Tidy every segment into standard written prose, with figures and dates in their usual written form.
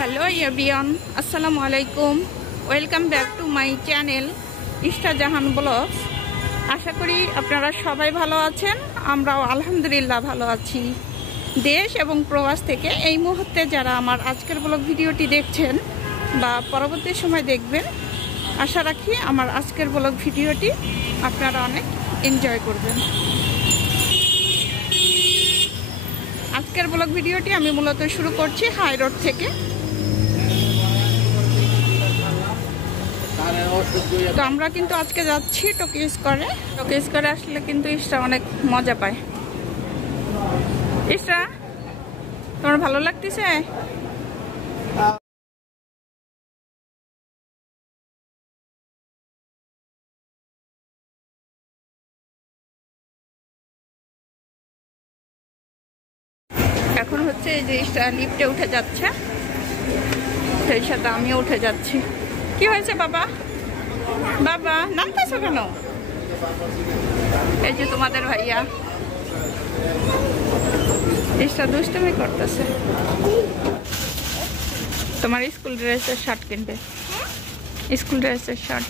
Hello everyone, আসসালামু আলাইকুম। Welcome back to my channel Ista Jahan blogs. আশা করি আপনারা সবাই ভালো আছেন, আমরাও আলহামদুলিল্লাহ ভালো আছি। দেশ এবং প্রবাস থেকে এই মুহূর্তে যারা আমার আজকের ব্লগ ভিডিওটি দেখছেন বা পরবর্তী সময় দেখবেন, আশা রাখি আমার আজকের ব্লগ ভিডিওটি আপনারা অনেক এনজয় করবেন। আজকের ব্লগ ভিডিওটি আমি মূলত শুরু করছি হাই রোড থেকে। তো আমরা কিন্তু আজকে যাচ্ছি টোকিও স্কোয়ারে। টোকিও স্কোয়ারে আসলে কিন্তু ইস্টা অনেক মজা পায়। ইস্টা, তোমার ভালো লাগতেছে? এখন হচ্ছে এই যে ইস্টা লিফটে উঠে যাচ্ছে, সেই সাথে আমিও উঠে যাচ্ছি। কি হয়েছে বাবা? বাবা নামতেছো কেন? এই যে তোমাদের ভাইয়া ইস্টা দুষ্টুমি করতেছে। তোমার স্কুল ড্রেসের শার্ট কিনবে, স্কুল ড্রেসের শার্ট।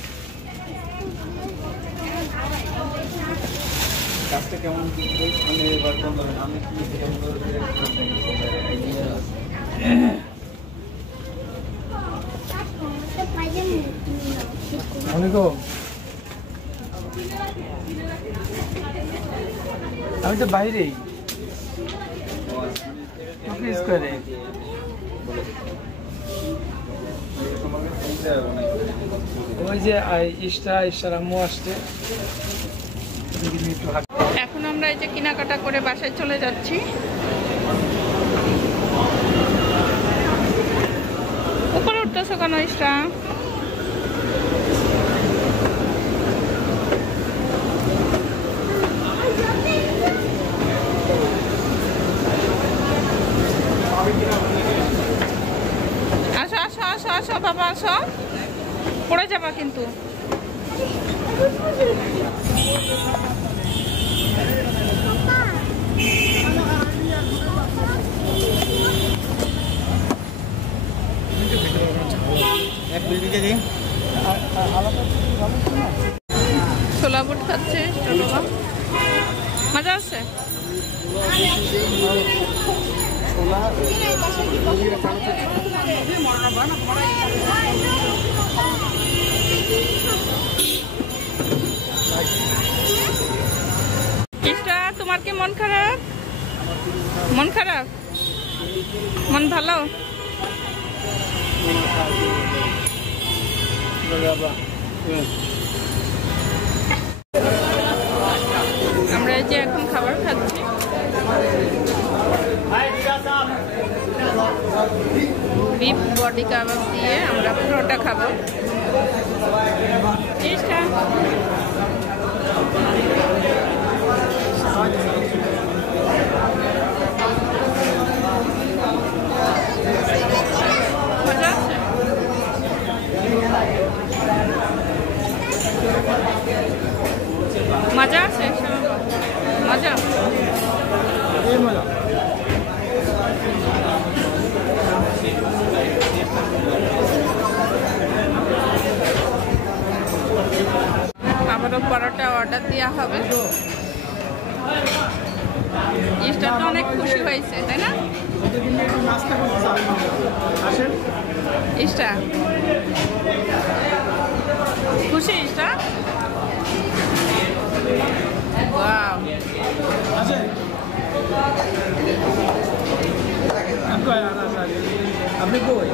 আমি তো বাইরেই করে ওই যে ইস্টার আম্মু আসছে। এখন আমরা এই যে কেনাকাটা করে বাসায় চলে যাচ্ছি। উপরে উঠতেছো কেন ইস্টা? আসো আসো আসো আসো বাবা, আসো, পড়ে যাবা কিন্তু। ছোলা বুট খাচ্ছে বাবা, মজা আছে। ইস্টা, তোমার কি মন খারাপ? মন খারাপ? মন ভালো? আমরা এই যে এখন খাবার খাচ্ছি। বিফ বডি কাবাব দিয়ে আমরা পুরোটা খাবো। মজা আছে, মজা। আমারও পরোটা অর্ডার দেওয়া হবে। ইস্টা তো অনেক খুশি হয়েছে, তাই না ইস্টা? খুশি ইস্টা? ওয়াও, আপনি কই?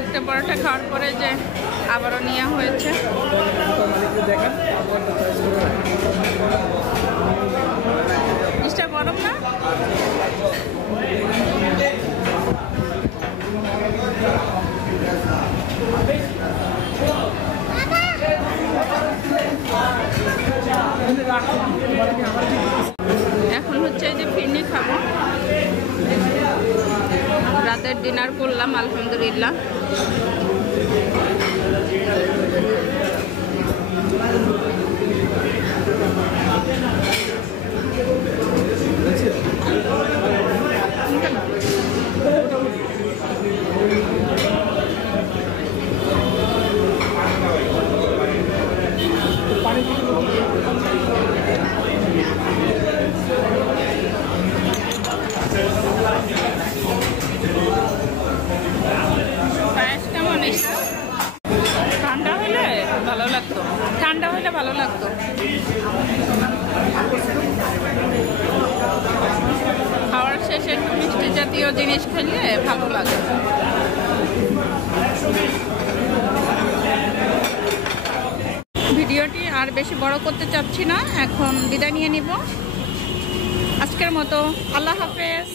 একটা পরোটা খাওয়ার পরে যে আবারও নেওয়া হয়েছে। দেখেন ইস্টা গরম না? এখন হচ্ছে যে ফিরনি খাবো। রাতের ডিনার করলাম আলহামদুলিল্লাহ। লাগতো, ঠান্ডা হলে ভালো লাগতো। খাওয়ার শেষে একটু মিষ্টি জাতীয় জিনিস খেলে ভালো লাগে। ভিডিওটি আর বেশি বড় করতে চাচ্ছি না, এখন বিদায় নিয়ে নিব। আজকের মতো আল্লাহ হাফেজ।